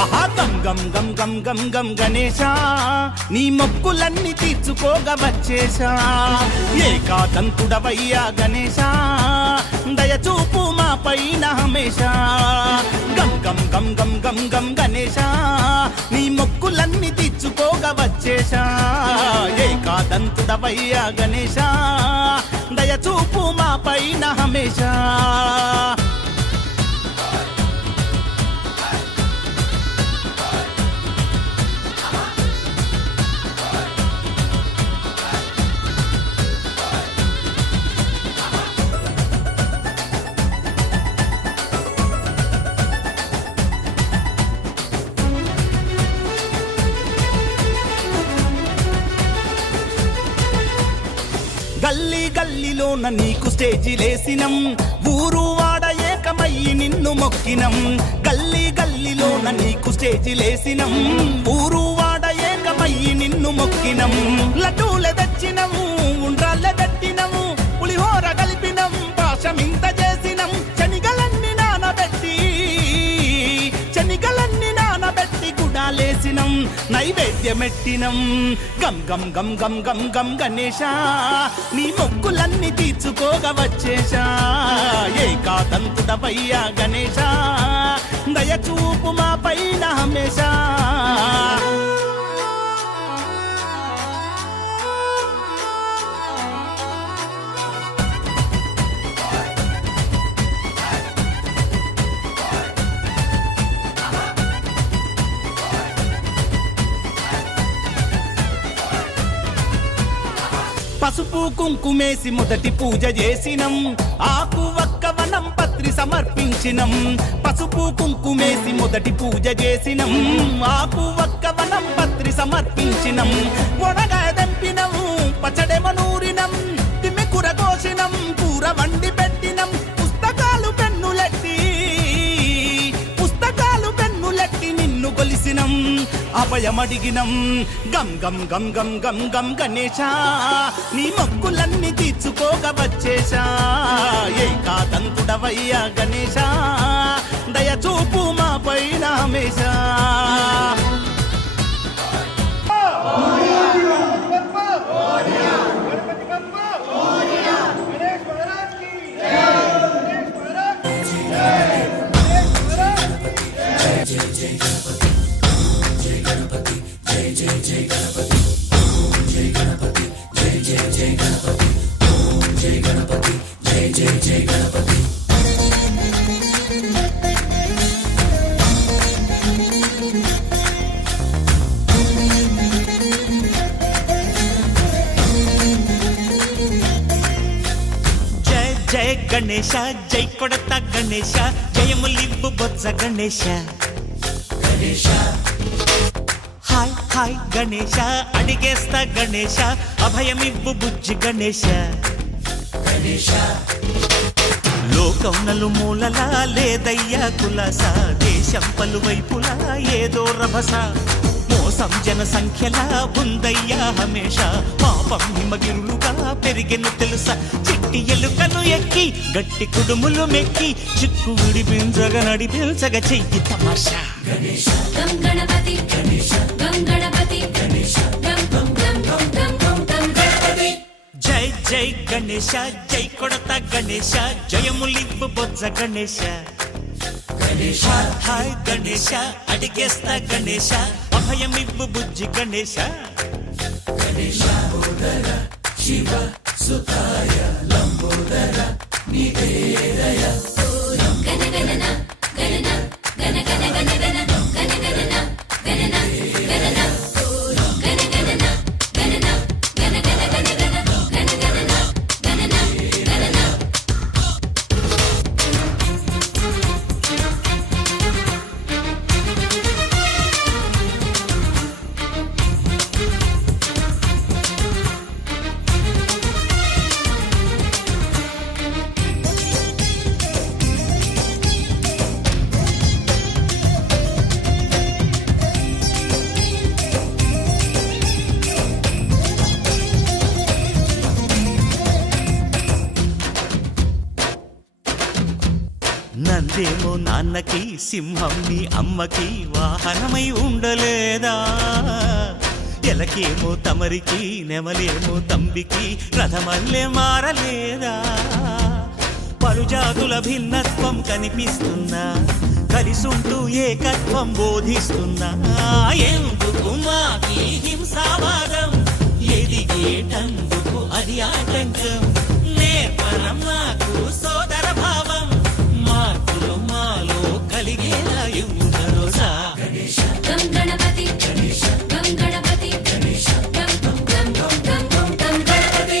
ఆహా గం గం గం గం గం గం గణేశ నీ మొక్కులన్నీ తీర్చుకోగా వచ్చేశా ఏకాదంతుడవయ్యా గణేశ దయచూపు మా పైన హమేష గం గం గం గం గం గం గణేశ నీ మొక్కులన్నీ తీర్చుకోగా వచ్చేశా ఏకాదంతుడవయ్యా గణేశ దయచూపు మా పైన హమేష గల్లీ గల్లీలోన నీకు స్టేజి లేసినం ఊరు వాడ ఏకమయ్యి నిన్ను మొక్కినం గల్లీ గల్లీలోన నీకు స్టేజి లేసినం ఊరు వాడ ఏకమయ్యి నిన్ను మొక్కినం లడ్డూలె తెచ్చినము ఉండ్రాళ్ళె పెట్టినము పులిహోర కలిపినం పాశమింత చేసినం శనిగలన్నీ నానబెట్టి గుడాలేసినం నైవేద్యమెట్టినం గం గం గం గం గం గం గణేశ నీ మొక్కులన్నీ తీర్చుకోగా వచ్చేశా ఏకాదంతుడవయ్యా గణేశ దయచూపు మా పైన హమేషా పసుపు కుంకుమేసి మొదటి పూజ చేసినం ఆకు వక్క వనం పత్రి సమర్పించినం పసుపు కుంకుమేసి మొదటి పూజ చేసినం ఆకు వక్క వనం పత్రి సమర్పించినం వడగాయ దంపినం పచ్చడెమ నూరినం తిమ్మి కూర కోసినం కూర వండి పెట్టినం పుస్తకాలు పెన్నులెట్టి నిన్ను కొలిసినం అభయమడిగినం గం గం గం గం గం గం గణేశ నీ మొక్కులన్నీ తీర్చుకోగా వచ్చేశా ఏకాదంతుడవయ్యా గణేశ దయచూపు మా పైన హమేషా జయ గణేశ జై కొడత గణేశ జయములివ్వు బొజ్జ గణేశ గణేశ హాయ్ హాయ్ గణేశ అడిగేస్తా గణేశ అభయమివ్వు బుజ్జి గణేశ గణేశ లోకం నలుమూలలా లేదయ్యా కులాస దేశం పలువైపులా ఏదో రభస మోసం జన సంఖ్యలా ఉందయ్యా హమేష పాపం హిమగిరులుగా పెరిగెను తెలుసా చిట్టి ఎలుకను ఎక్కి గట్టి కుడుములు మెక్కి చిక్కు విడిపించగా నడిపించగా చెయ్యి తమాషా గణేశ గం గణపతి గణేశ గం గణపతి గణేశ గం గం గం గం గం గం గణపతి జై జై గణేశ జై కొడత గణేశ జయములివ్వు బొజ్జ గణేశ గణేశ హాయ్ గణేశ అడిగేస్తా గణేశ అభయమివ్వు బుజ్జి గణేశ గణేశ శివ సుతాయ లంబోదర నివేదయ గణ గణన గణన గణ గణ గణ గణ గణ గణన గణన గణన గణ గణన గణన గణ గణ గణ గణ గణ గణన గణన గణన అన్నకి సింహం నీ అమ్మకి వాహనమై ఉండలేదా? ఎలకేమో తమరికి నెమలేమో తంబికి రథమల్లే మారలేదా? పలుజాతుల భిన్నత్వం కనిపిస్తున్నా, కలిసుంటూ ఏకత్వం బోధిస్తున్నా. ఎందుకు మాకి హింసావాదం, ఎదిగేటందుకు అది ఆటంకం. నేర్పరం నాకు సోదర భావం, మార్పులు మాలో కలిగేలా యువరోజా. గం గణపతి గం గణపతి గం గం గం గం గం గణపతి.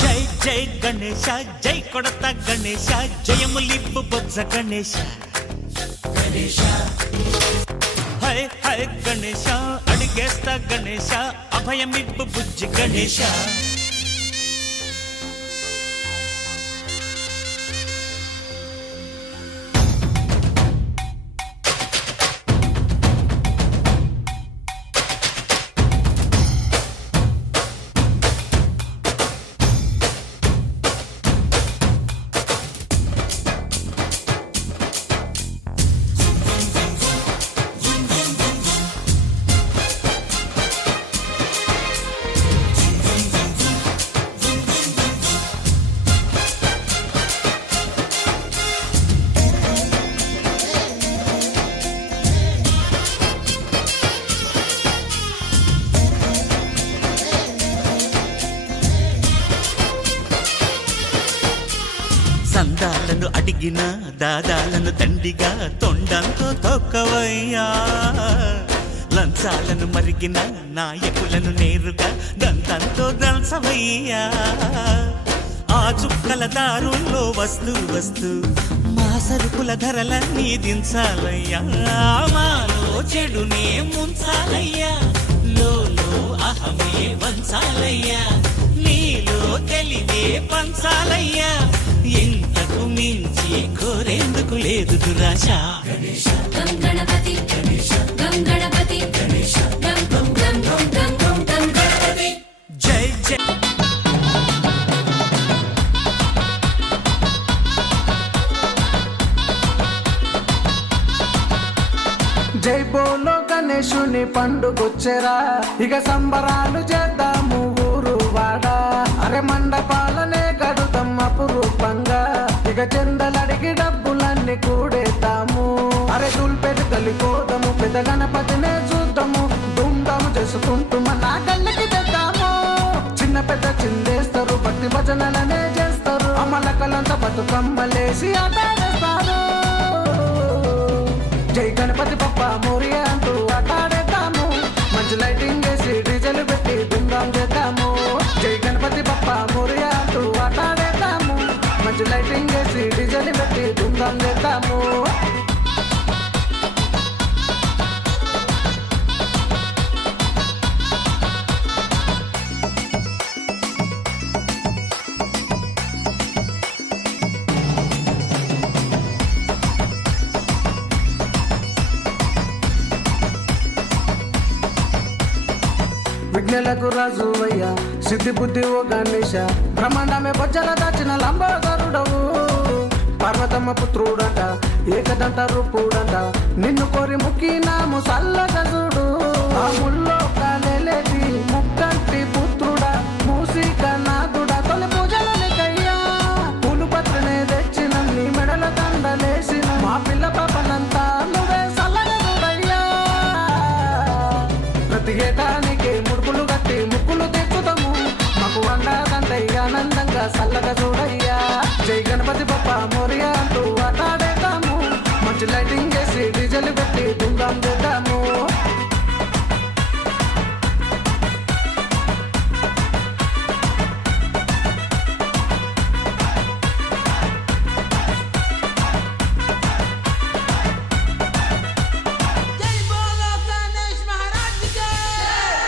జై జై గణేశ, జై కొడత గణేశ, జయములిప్పు బొజ్జ గణేశ. హై హై గణేశ, అడిగేస్తా గణేశ, అభయమిప్పు బుజ్జి గణేశ. సందాలను అడిగిన దాదాలను దండిగా తొండంతో తొక్కవయ్యా. లంచాలను మరిగిన నాయకులను నేరుగా దంతంతో దంచవయ్యా. ఆ చుక్కల దారుల్లో వస్తూ వస్తూ మా సరుకుల ధరలన్నీ దించాలయ్యా. మాలో చెడునే ముంచాలయ్యా, లోలో అహమే వంచాలయ్యా. నీలో తెలివే పంచాలయ్యా, ఇంతకు మించి కోరేందుకు లేదు దురాశ. గం గణపతి గం గణపతి గం గం గం గం గం గం గణపతి. జై జై జై బోలో గణేశుని పండుగొచ్చెరా, ఇక సంబరాలు చేద్దాము ఊరు వాడ. అరే మండపాలనే కడుతాం అపురూపంగా, ఇక చెందలడిగి డబ్బులన్నీ కూడేద్దాము. అరే దుల్పెట్టు కలిపోదాము, పెద్ద గణపతినే చూద్దాము. దుమ్దాము చేసుకుంటూ మన గల్లకి తెద్దాము. చిన్న పెద్ద చిందేస్తారు, భక్తి భజనలనే చేస్తారు. అమలకలంతా బతుకమ్మలేసి ఆటాడేస్తారు. జై గణపతి పప్ప మోరియా అంటూ ఆటాడేద్దాము. మంచి లైటింగ్ వేసి డీజెలు పెట్టి దుమ్దాం చేద్దాము. జై గణపతి పప్ప మోరియా అంటూ ఆటాడేద్దాము. మంచి లైటింగ్ వేసి డీజెలు పెట్టి దుమ్దాం చేద్దాము. విఘ్నలకు రాజువయ్యా, సిద్ధి బుద్ధి ఓ గణేశ. బ్రహ్మాండమే బొజ్జల దాచిన లంబోదరుడవు. పార్వతమ్మ పుత్రుడంట, ఏకదంత రూపుడంట. నిన్ను కోరి ముక్కినాము సల్లగా చూడు. ఆ ముల్లో కాలేటి ముక్కంటి పుత్రుడా, మూసిక నాదుడా, తొలి పూజలనికయ్యా. పూలు పత్రనే తెచ్చిన నీ మెడల దండలేసిన మా పిల్ల పాపనంతా నువ్వే సల్లగా చూడయ్యా. ప్రతి ఏటానికి ముడుపులు కట్టి ముక్కులు తెచ్చుతాము. మాకు వండదండయ్య ఆనందంగా సల్లగా చూడయ్యా. జై గణపతి పప్ప మోరియా అంటూ ఆటాడేద్దాము. మంచి లైటింగ్ చేసి డీజెలు పెట్టి దుమ్దాం చేద్దాము. जय बोलो गणेश महाराज की जय।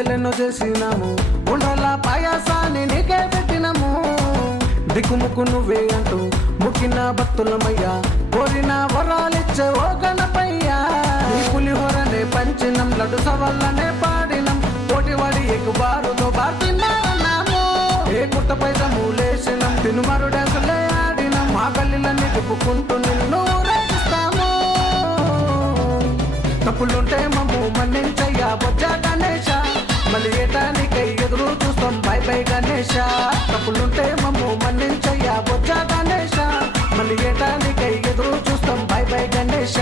పూజలెన్నో చేసినాము ఉండ్రల పాయాసాన్ని నీకే పెట్టినము దిక్కుముక్కు నువ్వే అంటూ ముక్కిన భక్తులమయ్యా కోరిన వరాలిచ్చే ఓ గణపయ్యా నీ పులిహోరనే పంచినం లడ్డు సవల్లనే పాడినం పోటీవాడి ఎగుబారుతో బాటిన్నాము ఏ కుట్టపై మూలేసినం తినుమారు డ్యాన్సులే ఆడినం మా గల్లీలన్నీ తిప్పుకుంటూ నిన్ను రేగిస్తాము తప్పులుంటే మమ్ము మన్నించయ్యా బొజ్జ గణేశ మళ్ళీ ఏటానికై ఎదురు చూస్తాం బై బై గణేశ తప్పులుంటే మమ్ము మన్నించయ్యా బొజ్జ గణేశ మళ్ళీ ఏటానికై ఎదురు చూస్తాం బై బై గణేశ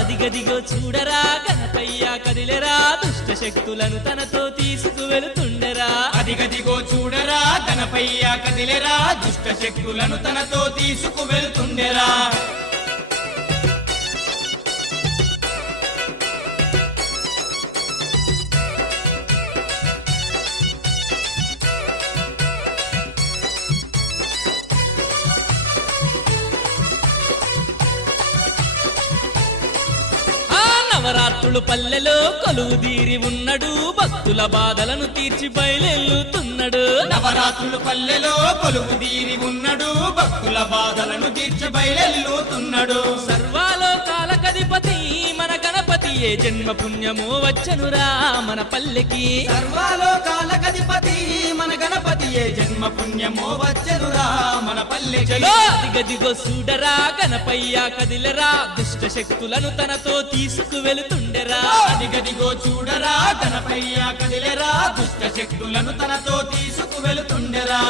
అదిగదిగో చూడరా గణపతి గణపయ్య కదిలెరా దుష్ట శక్తులను తనతో తీసుకువెళుతుండెరా అదిగదిగో చూడరా గణపయ్య కదిలెరా దుష్ట శక్తులను తనతో తీసుకువెళ్తుండెరా నవరాత్రులు పల్లెలో కొలువుదీరి ఉన్నడు భక్తుల బాధలను తీర్చి బయలెల్లుతున్నాడు నవరాత్రులు పల్లెలో కొలువుదీరి ఉన్నడు భక్తుల బాధలను తీర్చి బయలెల్లుతున్నాడు సర్వాలోకాలకధిపతి మన గణపతి ఏ జన్మ పుణ్యమో వచ్చనురా మన పల్లెకి సర్వాలోకాలకధిపతి మన గణపతి ఏ జన్మ పుణ్యమో వచ్చనురా మన పల్లెకి చలో అదిగదిగో చూడరా గణపయ్య కదిలెరా దుష్ట శక్తులను తనతో తీసుకువెళుతుండెరా అదిగదిగో చూడరా గణపయ్య కదిలెరా దుష్ట శక్తులను తనతో తీసుకువెళుతుండెరా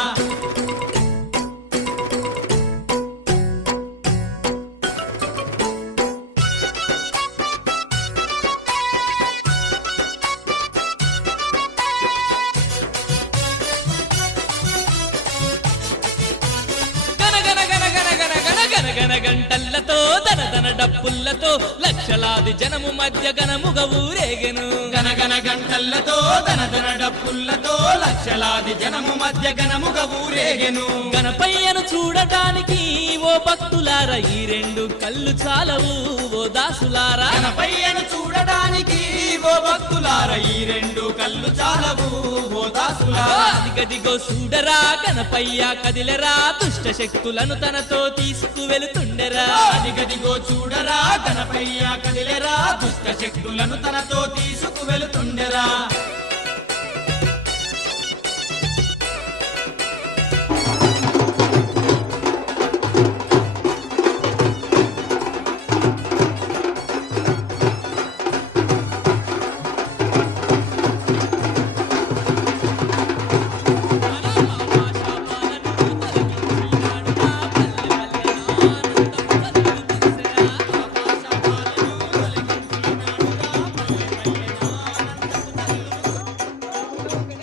గనగన గంటల్లతో ధన డప్పుల్లతో లక్షలాది జనము మధ్య గణముగ ఊరేగెను గనగన గంటల్లతో ధన డప్పుల్లతో లక్షలాది జనము మధ్య గణముగ ఊరేగెను గణపయ్యను చూడటానికి ఓ భక్తులారా ఈ రెండు కళ్ళు చాలవు ఓ దాసులారా గణపయ్యను చూడడానికి ఓ భక్తులారా ఈ రెండు కళ్ళు చాలవు ఓ దాసులారా అదిగదిగో చూడరా గణపయ్య కదిలెరా దుష్ట శక్తులను తనతో తీసుకువెళుతుండెరా అదిగదిగో చూడరా గణపయ్య కదిలెరా దుష్ట శక్తులను తనతో తీసుకువెళుతుండెరా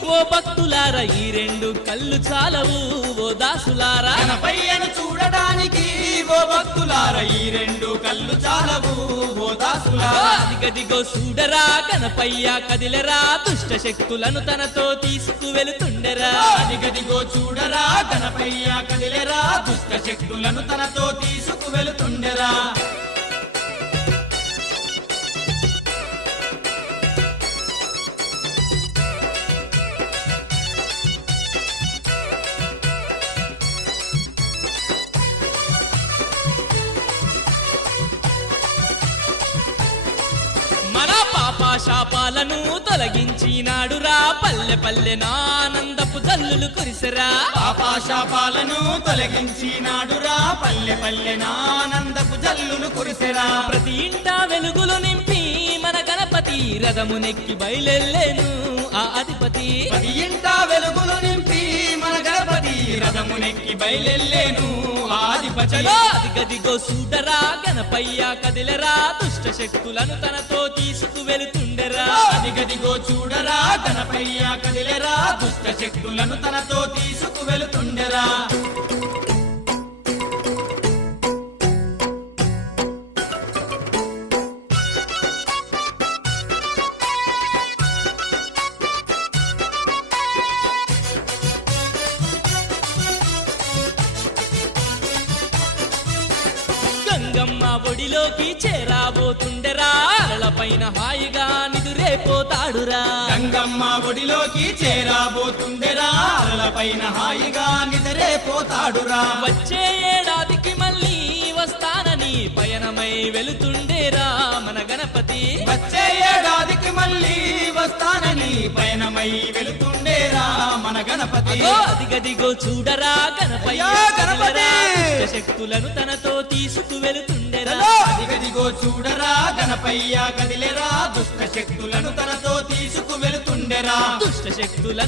ఓ భక్తులారా ఈ రెండు కళ్ళు చాలవు ఓ దాసులారా గణపయ్యను చూడడానికి ఓ భక్తులారా ఈ రెండు కళ్ళు చాలవు ఓ దాసులారా అదిగదిగో చూడరా గణపయ్య కదిలెరా దుష్ట శక్తులను తనతో తీసుకువెళుతుండెరా అదిగదిగో చూడరా గణపయ్య కదిలెరా దుష్ట శక్తులను తనతో తీసుకువెళుతుండెరా మన పాపాశాపాలను తొలగించినాడురా పల్లె పల్లె నానందపు జల్లులు కురిసెరా పాపాశాపాలను తొలగించినాడురా పల్లె పల్లె నానందపు జల్లులు కురిసెరా ప్రతి ఇంట వెలుగులు నింపి మన గణపతి రథమునెక్కి బయలెల్లేను ఆ అధిపతి పది ఇంట వెలుగులు నింపి మన గణపతి రథమునెక్కి బయలెల్లేను ఆదిపతి చలో అదిగదిగో చూడరా గణపయ్య కదిలెరా దుష్ట శక్తులను తనతో తీసుకువెళుతుండెరా అదిగదిగో చూడరా గణపయ్య కదిలెరా దుష్ట శక్తులను తనతో తీసుకువెళుతుండెరా గంగమ్మ ఒడిలోకి చేరాబోతుండెరా అలపైన హాయిగా నిదురేపోతాడురా గంగమ్మ ఒడిలోకి చేరాబోతుండెరా అలలపైన హాయిగా నిద్రేపోతాడురా వచ్చే ఏడాదికి మళ్ళీ వస్తానని పయనమై వెళుతుండేరా మన గణపతి వచ్చే ఏడాదికి మళ్ళీ వస్తానని పయనమై వెళుతుండేరా మన గణపతి అగో అదిగదిగో చూడరా గణపయ్య అయ్యో గణపతి! కదిలెరా, దుష్ట శక్తులను తనతో తీసుకువెళుతుండెరా అదిగదిగో చూడరా గణపయ్య కదిలెరా దుష్ట శక్తులను తనతో తీసుకువెళుతుండెరా దుష్ట శక్తుల